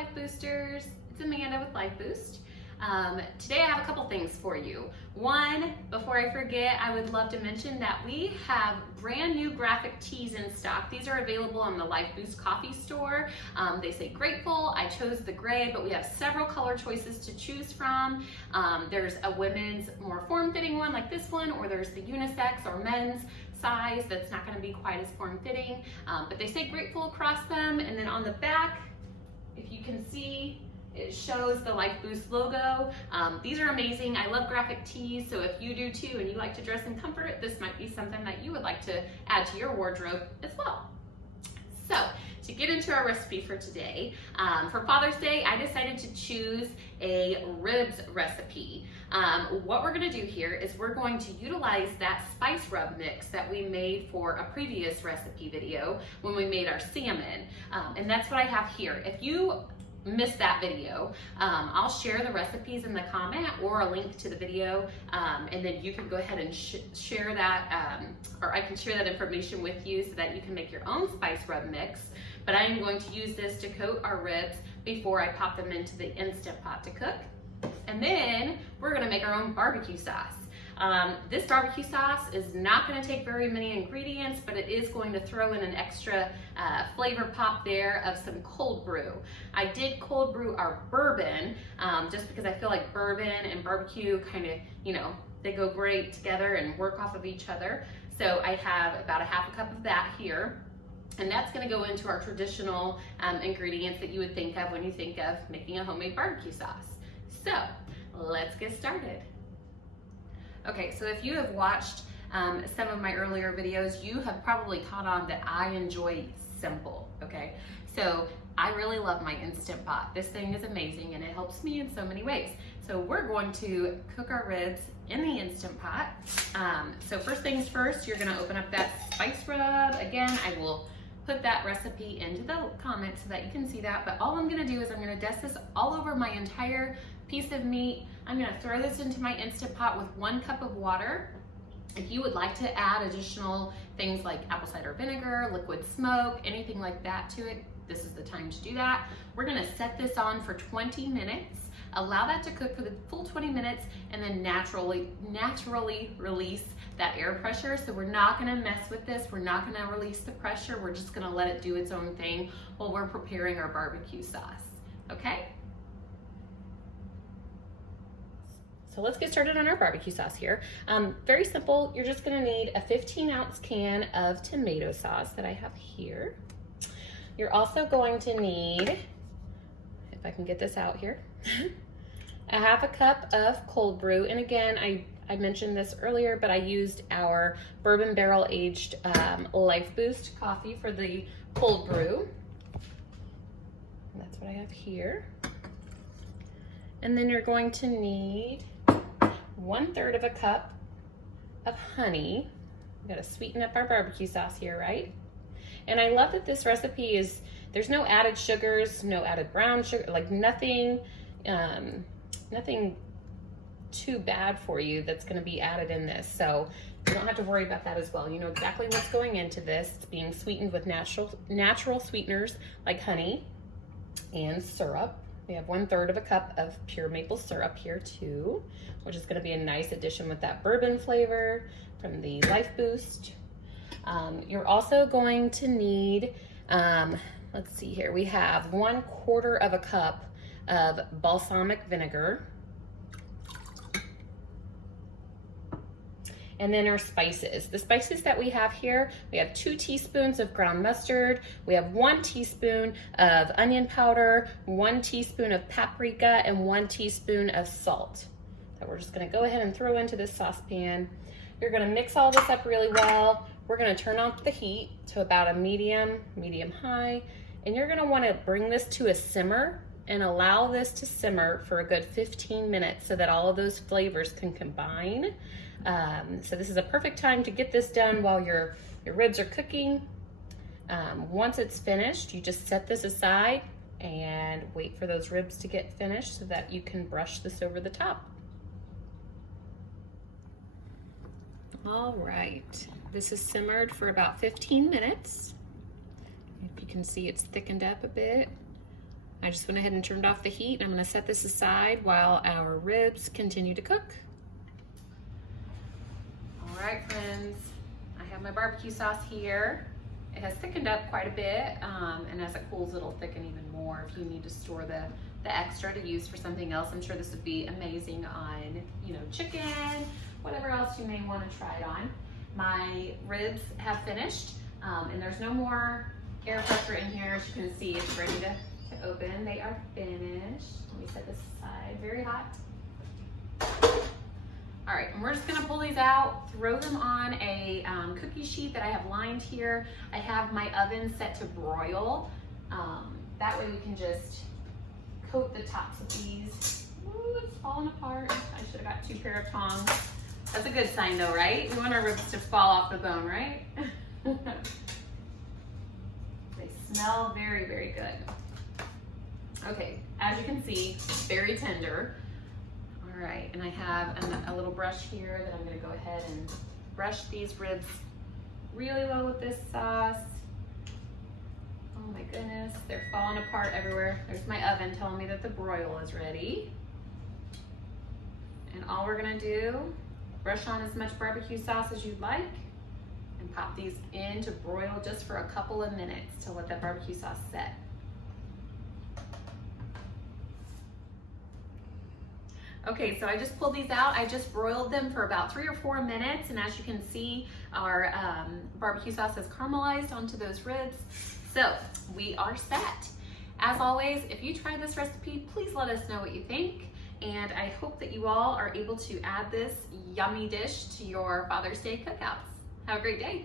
Life Boosters. It's Amanda with LifeBoost. Today I have a couple things for you. One, before I forget, I would love to mention that we have brand new graphic tees in stock. These are available on the LifeBoost coffee store. They say grateful. I chose the gray, but we have several color choices to choose from. There's a women's more form-fitting one like this one, or there's the unisex or men's size that's not going to be quite as form-fitting, but they say grateful across them. And then on the back, if you can see, it shows the LifeBoost logo. These are amazing. I love graphic tees, so if you do too and you like to dress in comfort, this might be something that you would like to add to your wardrobe as well. So to get into our recipe for today, for Father's Day, I decided to choose a ribs recipe. What we're gonna do here is we're going to utilize that spice rub mix that we made for a previous recipe video when we made our salmon. And that's what I have here. If you missed that video, I'll share the recipes in the comment or a link to the video, and then you can go ahead and share that, or I can share that information with you so that you can make your own spice rub mix. But I am going to use this to coat our ribs before I pop them into the Instant Pot to cook. And then we're gonna make our own barbecue sauce. This barbecue sauce is not going to take very many ingredients, but it is going to throw in an extra flavor pop there of some cold brew. I did cold brew our bourbon just because I feel like bourbon and barbecue kind of, you know, they go great together and work off of each other. So I have about a half a cup of that here. And that's going to go into our traditional ingredients that you would think of when you think of making a homemade barbecue sauce. So let's get started. Okay, so if you have watched some of my earlier videos, you have probably caught on that I enjoy simple, okay? So I really love my Instant Pot. This thing is amazing and it helps me in so many ways. So we're going to cook our ribs in the Instant Pot. So first things first, you're gonna open up that spice rub. Again, I will put that recipe into the comments so that you can see that, but all I'm gonna do is I'm gonna dust this all over my entire piece of meat. I'm gonna throw this into my Instant Pot with 1 cup of water. If you would like to add additional things like apple cider vinegar, liquid smoke, anything like that to it, this is the time to do that. We're gonna set this on for 20 minutes, allow that to cook for the full 20 minutes, and then naturally release that air pressure. So we're not gonna mess with this. We're not gonna release the pressure. We're just gonna let it do its own thing while we're preparing our barbecue sauce, okay? So let's get started on our barbecue sauce here. Very simple. You're just gonna need a 15-ounce can of tomato sauce that I have here. You're also going to need, if I can get this out here, a half a cup of cold brew. And again, I mentioned this earlier, but I used our bourbon barrel aged LifeBoost coffee for the cold brew. And that's what I have here. And then you're going to need 1/3 of a cup of honey. We gotta sweeten up our barbecue sauce here, right? And I love that this recipe is, there's no added sugars, no added brown sugar, like nothing too bad for you that's gonna be added in this. So you don't have to worry about that as well. You know exactly what's going into this. It's being sweetened with natural sweeteners like honey and syrup. We have 1/3 of a cup of pure maple syrup here too, which is gonna be a nice addition with that bourbon flavor from the LifeBoost. You're also going to need, let's see here, we have 1/4 of a cup of balsamic vinegar. And then our spices. The spices that we have here, we have 2 teaspoons of ground mustard, we have 1 teaspoon of onion powder, 1 teaspoon of paprika, and 1 teaspoon of salt. So we're just gonna go ahead and throw into this saucepan. You're gonna mix all this up really well. We're gonna turn off the heat to about a medium high, and you're gonna wanna bring this to a simmer and allow this to simmer for a good 15 minutes so that all of those flavors can combine. So this is a perfect time to get this done while your ribs are cooking. Once it's finished, you just set this aside and wait for those ribs to get finished so that you can brush this over the top. All right, this is simmered for about 15 minutes. If you can see, it's thickened up a bit. I just went ahead and turned off the heat. I'm gonna set this aside while our ribs continue to cook. All right, friends, I have my barbecue sauce here. It has thickened up quite a bit, and as it cools, it'll thicken even more if you need to store the extra to use for something else. I'm sure this would be amazing on, you know, chicken, whatever else you may want to try it on. My ribs have finished, and there's no more air pressure in here. As you can see, it's ready to open. They are finished. Let me set this aside. Very hot. All right, and we're just gonna pull these out, throw them on a cookie sheet that I have lined here. I have my oven set to broil. That way we can just coat the tops of these. Ooh, it's falling apart. I should have got 2 pair of tongs. That's a good sign though, right? We want our ribs to fall off the bone, right? They smell very, very good. Okay, as you can see, very tender. All right, and I have a little brush here that I'm gonna go ahead and brush these ribs really well with this sauce. Oh my goodness, they're falling apart everywhere. There's my oven telling me that the broil is ready. And all we're gonna do, brush on as much barbecue sauce as you'd like and pop these in to broil just for a couple of minutes to let that barbecue sauce set. Okay, so I just pulled these out. I just broiled them for about 3 or 4 minutes, and as you can see, our barbecue sauce has caramelized onto those ribs. So we are set. As always, if you try this recipe, please let us know what you think. And I hope that you all are able to add this yummy dish to your Father's Day cookouts. Have a great day.